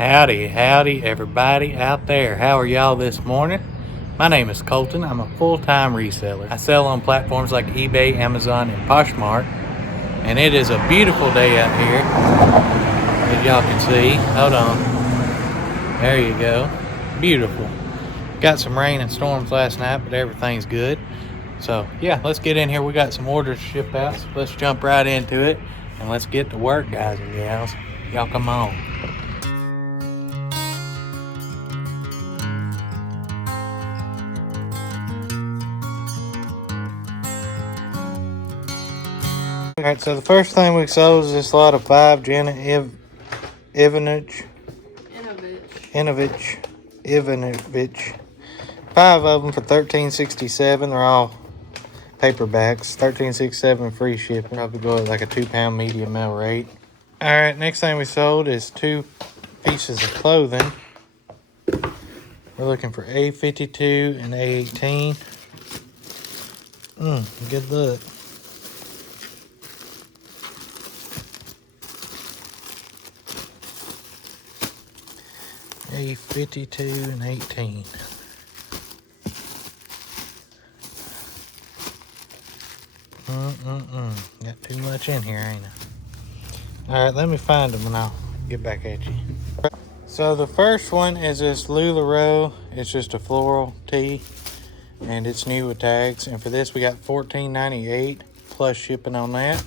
Howdy, howdy, everybody out there. How are y'all this morning? My name is Colton. I'm a full-time reseller. I sell on platforms like eBay, Amazon, and Poshmark. And it is a beautiful day out here, as y'all can see. Hold on. There you go. Beautiful. Got some rain and storms last night, but everything's good. So, yeah, let's get in here. We got some orders to ship out, so let's jump right into it. And let's get to work, guys and gals. Y'all come on. Alright, so the first thing we sold is this lot of 5 Jenna Ivanovich. 5 of them for $13.67. They're all paperbacks. $13.67 free shipping. Probably go at like a 2-pound medium mail rate. Alright, next thing we sold is 2 pieces of clothing. We're looking for A52 and A18. Good luck. A52 and 18. Got too much in here, ain't I? Alright, let me find them and I'll get back at you. So the first one is this LuLaRoe. It's just a floral tee. And it's new with tags. And for this we got $14.98 plus shipping on that.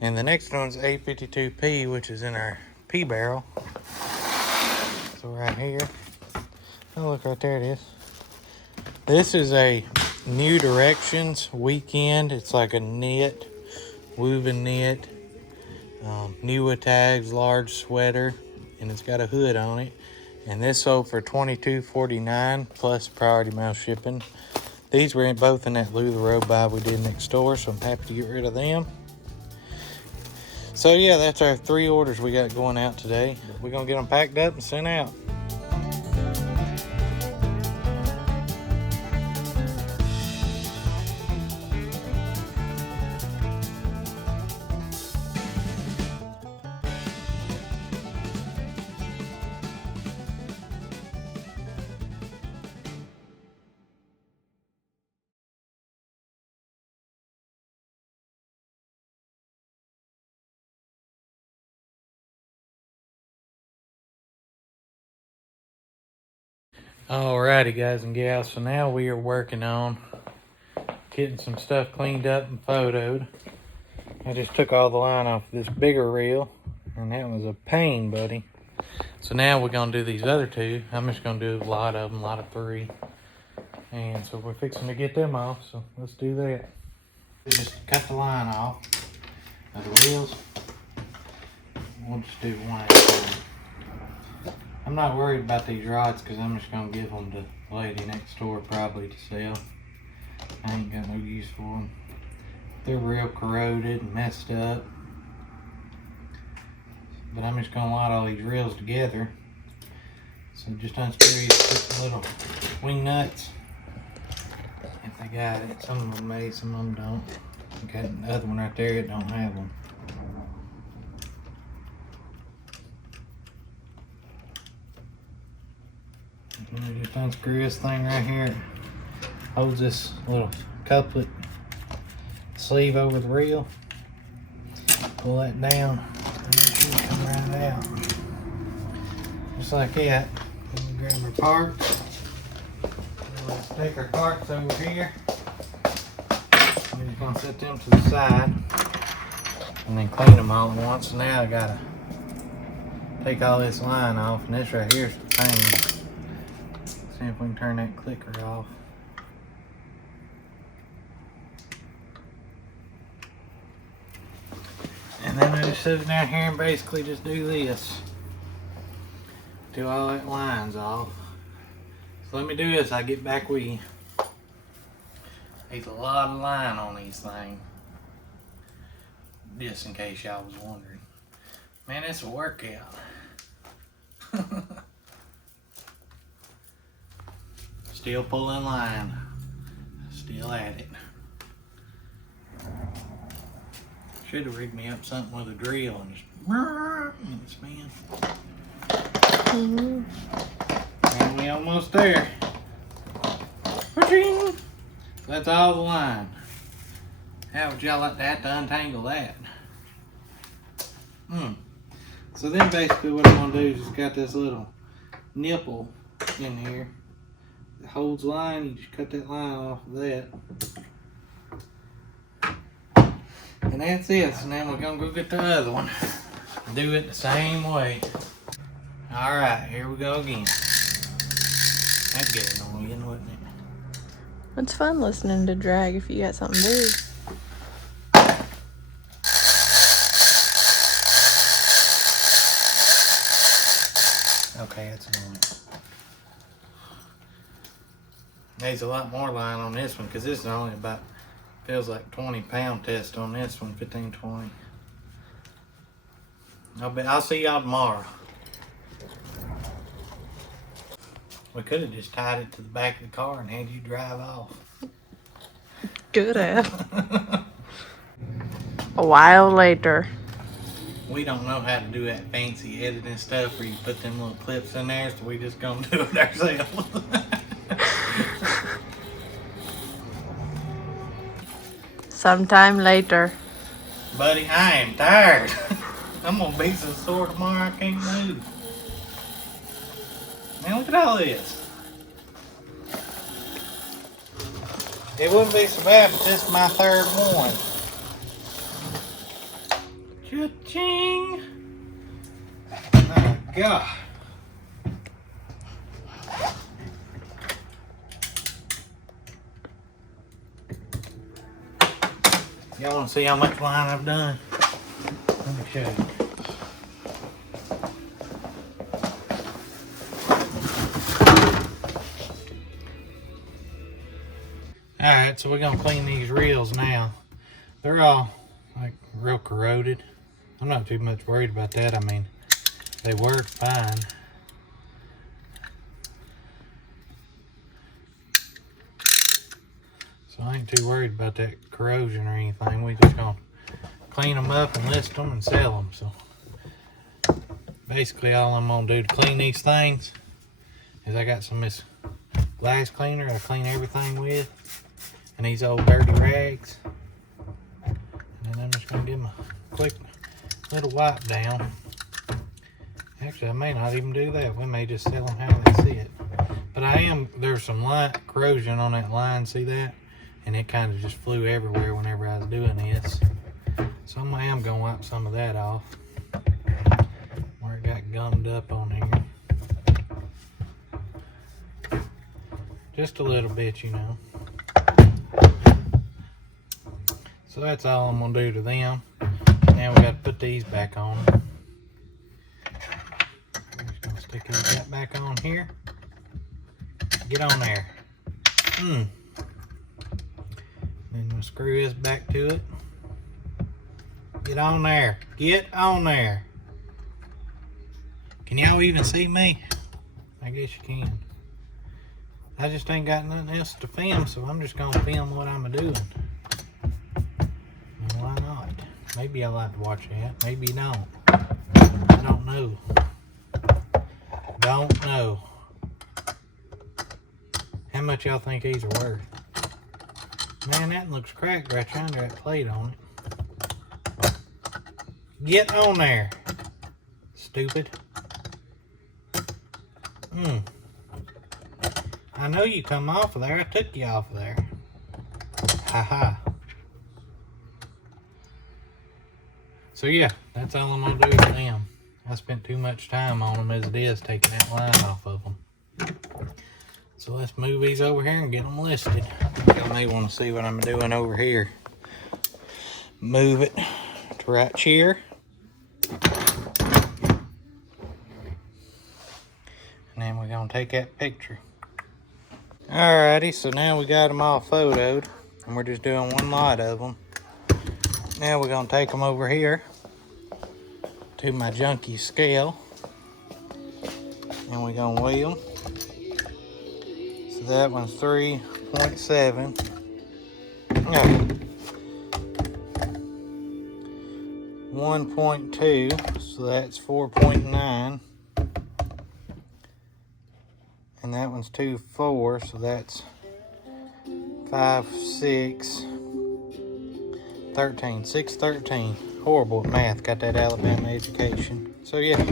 And the next one's A52P, which is in our P barrel. So right here. Oh, look right there it is. This is a New Directions weekend. It's like a knit, woven knit, new tags, large sweater, and it's got a hood on it. And this sold for $22.49 plus priority mail shipping. These were both in that LuLaRoe buy we did next door, so I'm happy to get rid of them. So yeah, that's our 3 orders we got going out today. We're gonna get them packed up and sent out. Alrighty, guys and gals, so now we are working on getting some stuff cleaned up and photoed. I just took all the line off this bigger reel, and that was a pain, buddy. So now we're gonna do these other 2. I'm just gonna do a lot of them, a lot of 3. And so we're fixing to get them off, so let's do that. We just cut the line off of the reels. We'll just do one at a time. I'm not worried about these rods because I'm just going to give them to the lady next door probably to sell. I ain't got no use for them. They're real corroded and messed up. But I'm just going to light all these reels together. So just unscrew these little wing nuts. If they got it. Some of them may, some of them don't. Got the other one right there, it don't have them. And just unscrew this thing right here. Holds this little couplet sleeve over the reel. Pull that down and it should come right out. Just like that. Then we grab our parts. Let's take our parts over here. We're just gonna set them to the side and then clean them all at once. Now I gotta take all this line off, and this right here is the pain. See if we can turn that clicker off. And then I just sit down here and basically just do this till all that line's off. So let me do this, I'll get back with you. There's a lot of line on these things. Just in case y'all was wondering. Man, it's a workout. Still pulling line. Still at it. Should have rigged me up something with a drill and just spin. And we almost there. So that's all the line. How would y'all like that to untangle that? So then basically what I'm gonna do is just got this little nipple in here that holds line. You just cut that line off of that. And that's it. So now we're gonna go get the other one. Do it the same way. Alright, here we go again. That's getting annoying, wasn't it? It's fun listening to drag if you got something big. Okay, that's annoying. There's a lot more line on this one because this is only about, feels like 20-pound test on this one, 15, 20. I'll see y'all tomorrow. We could have just tied it to the back of the car and had you drive off. Good ass. A while later. We don't know how to do that fancy editing stuff where you put them little clips in there, so we just gonna do it ourselves. Sometime later. Buddy, I am tired. I'm gonna be so sore tomorrow I can't move. Man, look at all this. It wouldn't be so bad, but this is my third one. Cha-ching! Oh, God. Y'all want to see how much line I've done? Let me show you. Alright, so we're going to clean these reels now. They're all like real corroded. I'm not too much worried about that. I mean, they work fine. So I ain't too worried about that corrosion or anything. We just gonna clean them up and list them and sell them. So basically all I'm gonna do to clean these things is I got some of this glass cleaner I clean everything with, and these old dirty rags. And then I'm just gonna give them a quick little wipe down. Actually, I may not even do that. We may just sell them how they sit. But there's some light corrosion on that line, see that? And it kind of just flew everywhere whenever I was doing this. So I am gonna wipe some of that off where it got gummed up on here. Just a little bit, you know. So that's all I'm gonna do to them. Now we gotta put these back on. I'm just gonna stick these back on here. Get on there. Then we'll screw this back to it. Get on there. Get on there. Can y'all even see me? I guess you can. I just ain't got nothing else to film, so I'm just gonna film what I'm doing. And why not? Maybe I like to watch that. Maybe you don't. I don't know. Don't know. How much y'all think these are worth? Man, that looks cracked right under that plate on it. Get on there, stupid. I know you come off of there. I took you off of there. Haha. So yeah, that's all I'm gonna do with them. I spent too much time on them as it is taking that line off of them. So let's move these over here and get them listed. Y'all may want to see what I'm doing over here. Move it to right here. And then we're going to take that picture. Alrighty, so now we got them all photoed. And we're just doing one lot of them. Now we're going to take them over here to my junkie scale. And we're going to weigh them. So that one's 3.7. No. 1.2. So that's 4.9. and that one's 2, 4, so that's 5, 6, 13, 6, 13. Horrible at math, got that Alabama education. So yeah,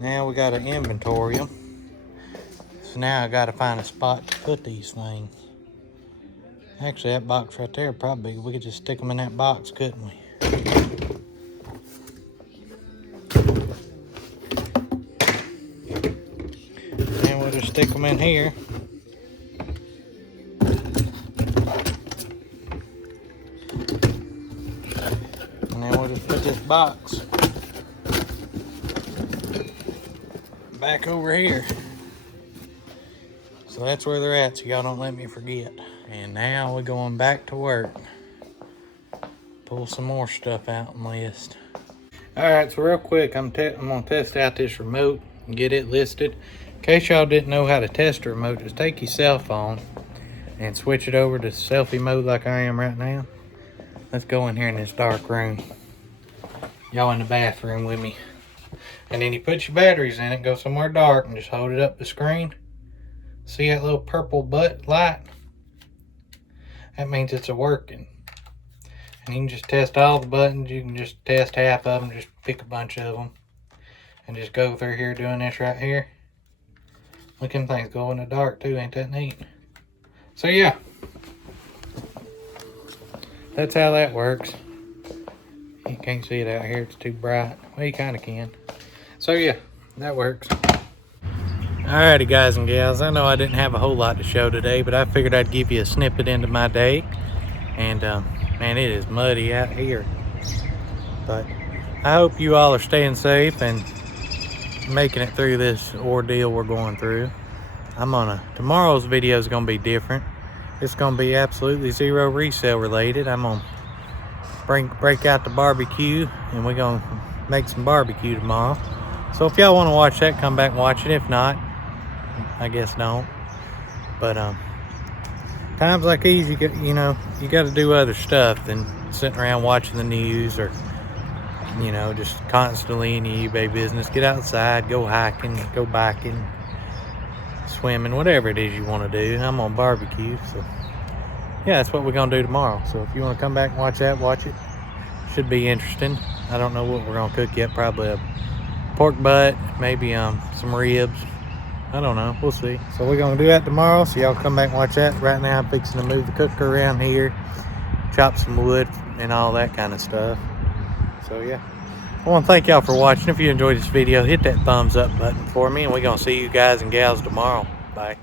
now we gotta inventory them. So now I gotta find a spot to put these things. Actually, that box right there, probably, we could just stick them in that box, couldn't we? And we'll just stick them in here. And then we'll just put this box back over here. So that's where they're at, so y'all don't let me forget. And now we're going back to work. Pull some more stuff out and list. Alright, so real quick, I'm gonna test out this remote and get it listed. In case y'all didn't know how to test a remote, just take your cell phone and switch it over to selfie mode like I am right now. Let's go in here in this dark room. Y'all in the bathroom with me. And then you put your batteries in it, go somewhere dark, and just hold it up the screen. See that little purple butt light? That means it's working. And you can just test all the buttons. You can just test half of them, just pick a bunch of them. And just go through here doing this right here. Look, them things go in the dark too, ain't that neat? So yeah. That's how that works. You can't see it out here, it's too bright. Well, you kinda can. So yeah, that works. Alrighty guys and gals, I know I didn't have a whole lot to show today, but I figured I'd give you a snippet into my day. And man, it is muddy out here. But I hope you all are staying safe and making it through this ordeal we're going through. Tomorrow's video is gonna be different. It's gonna be absolutely zero resale related. I'm gonna break out the barbecue and we're gonna make some barbecue tomorrow. So if y'all want to watch that, come back and watch it. If not, I guess don't. But times like these, you got to do other stuff than sitting around watching the news or just constantly in the eBay business. Get outside, go hiking, go biking, swimming, whatever it is you want to do. I'm on barbecue, so yeah, that's what we're gonna do tomorrow. So if you want to come back and watch that, watch it. Should be interesting. I don't know what we're gonna cook yet. Probably a pork butt, maybe some ribs. I don't know, we'll see. So we're gonna do that tomorrow, so y'all come back and watch that. Right now I'm fixing to move the cooker around here, chop some wood and all that kind of stuff. So yeah, I want to thank y'all for watching. If you enjoyed this video, hit that thumbs up button for me, and we're gonna see you guys and gals tomorrow. Bye.